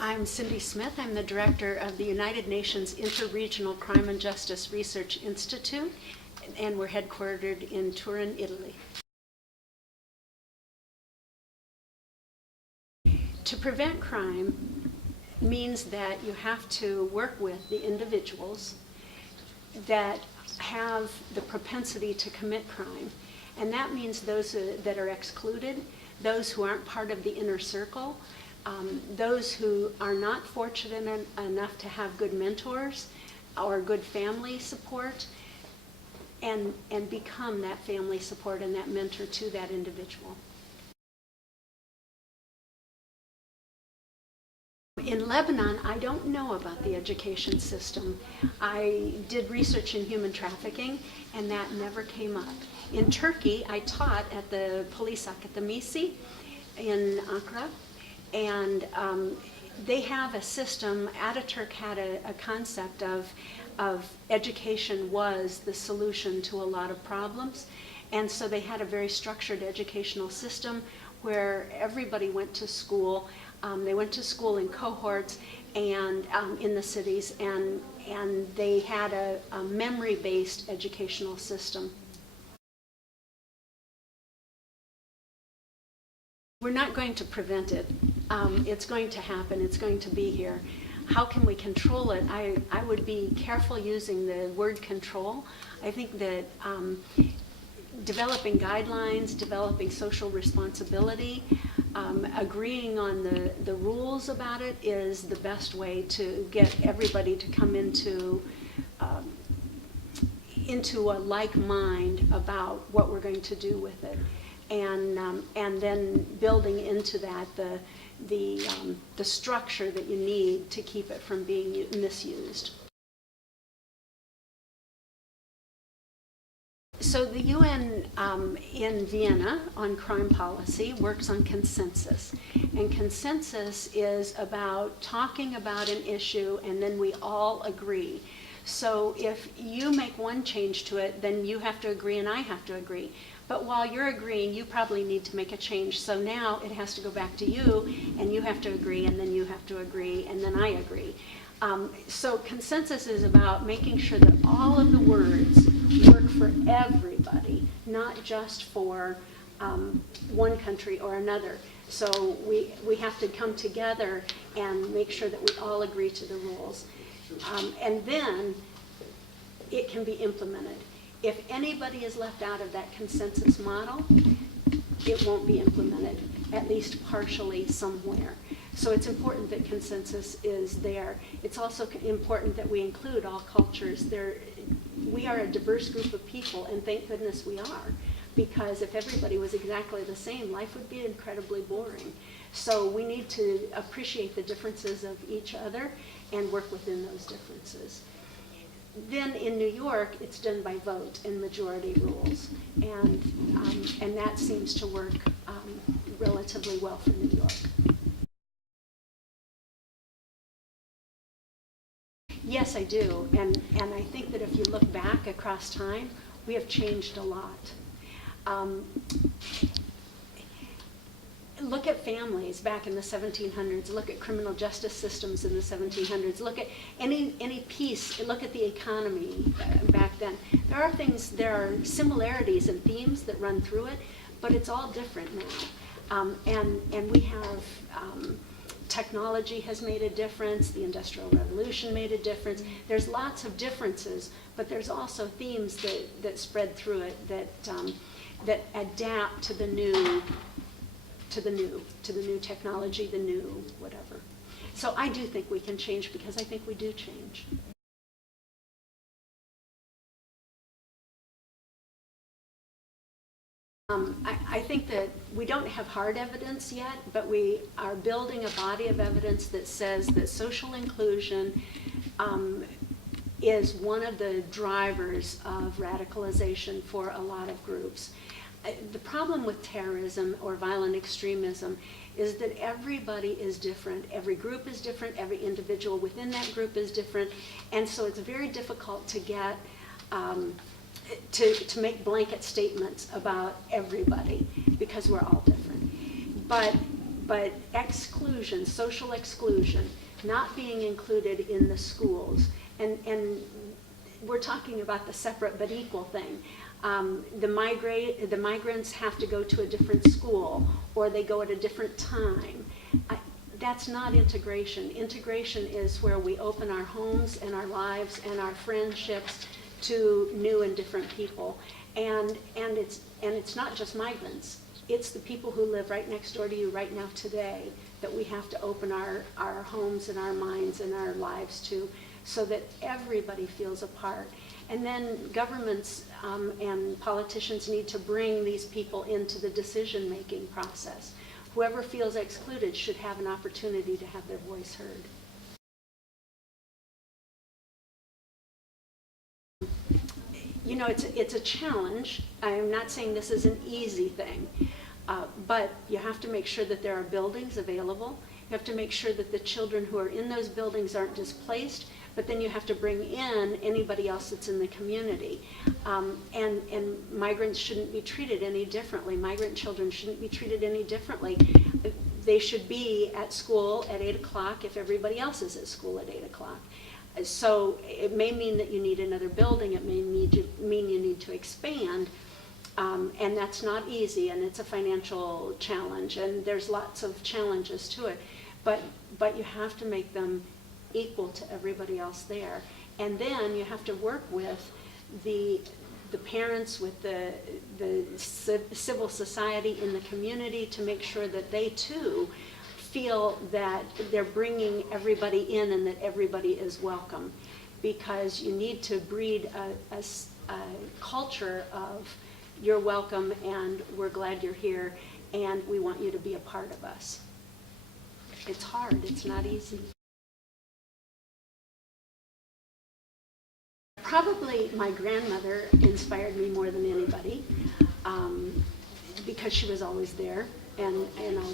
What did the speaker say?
I'm Cindy Smith. I'm the director of the United Nations Interregional Crime and Justice Research Institute, and we're headquartered in Turin, Italy. To prevent crime means that you have to work with the individuals that have the propensity to commit crime. And that means those that are excluded, those who aren't part of the inner circle, those who are not fortunate enough to have good mentors or good family support, and become that family support and that mentor to that individual. In Lebanon, I don't know about the education system. I did research in human trafficking, and that never came up. In Turkey, I taught at the Police Akademisi in Ankara, and they have a system. Ataturk had a concept of education was the solution to a lot of problems, and so they had a very structured educational system where everybody went to school. They went to school in cohorts and in the cities, and they had a memory-based educational system. We're not going to prevent it. It's going to happen. It's going to be here. How can we control it? I would be careful using the word control. I think that developing guidelines, developing social responsibility, agreeing on the rules about it is the best way to get everybody to come into a like mind about what we're going to do with it, and then building into that the structure that you need to keep it from being misused. So the UN in Vienna on crime policy works on consensus. And consensus is about talking about an issue and then we all agree. So if you make one change to it, then you have to agree and I have to agree. But while you're agreeing, you probably need to make a change. So now it has to go back to you, and you have to agree, and then you have to agree, and then I agree. So consensus is about making sure that all of the words work for everybody, not just for one country or another. So we have to come together and make sure that we all agree to the rules. And then it can be implemented. If anybody is left out of that consensus model, it won't be implemented, at least partially somewhere. So it's important that consensus is there. It's also important that we include all cultures. We are a diverse group of people, and thank goodness we are, because if everybody was exactly the same, life would be incredibly boring. So we need to appreciate the differences of each other and work within those differences. Then in New York, it's done by vote and majority rules, and that seems to work relatively well for New York. Yes, I do, and I think that if you look back across time, we have changed a lot. Look at families back in the 1700s, look at criminal justice systems in the 1700s, look at any piece, look at the economy back then. There are similarities and themes that run through it, but it's all different now. And we have, technology has made a difference, the Industrial Revolution made a difference. There's lots of differences, but there's also themes that spread through it that adapt to the new technology, the new whatever. So I do think we can change, because I think we do change. I think that we don't have hard evidence yet, but we are building a body of evidence that says that social inclusion is one of the drivers of radicalization for a lot of groups. The problem with terrorism or violent extremism is that everybody is different. Every group is different. Every individual within that group is different. And so it's very difficult to get to make blanket statements about everybody, because we're all different. But but exclusion, social exclusion, not being included in the schools, and we're talking about the separate but equal thing. The migrants have to go to a different school, or they go at a different time. That's not integration. Integration is where we open our homes and our lives and our friendships to new and different people. And it's not just migrants. It's the people who live right next door to you right now today that we have to open our homes and our minds and our lives to, so that everybody feels a part. And then governments and politicians need to bring these people into the decision-making process. Whoever feels excluded should have an opportunity to have their voice heard. You know, it's a challenge. I'm not saying this is an easy thing, but you have to make sure that there are buildings available. You have to make sure that the children who are in those buildings aren't displaced, but then you have to bring in anybody else that's in the community. And migrants shouldn't be treated any differently. Migrant children shouldn't be treated any differently. They should be at school at 8 o'clock if everybody else is at school at 8 o'clock. So it may mean that you need another building. It may mean you need to expand. And that's not easy, and it's a financial challenge, and there's lots of challenges to it. But you have to make them equal to everybody else there. And then you have to work with the parents, with the civil society in the community to make sure that they too feel that they're bringing everybody in and that everybody is welcome. Because you need to breed a culture of you're welcome and we're glad you're here and we want you to be a part of us. It's hard, it's not easy. Probably my grandmother inspired me more than anybody, because she was always there and always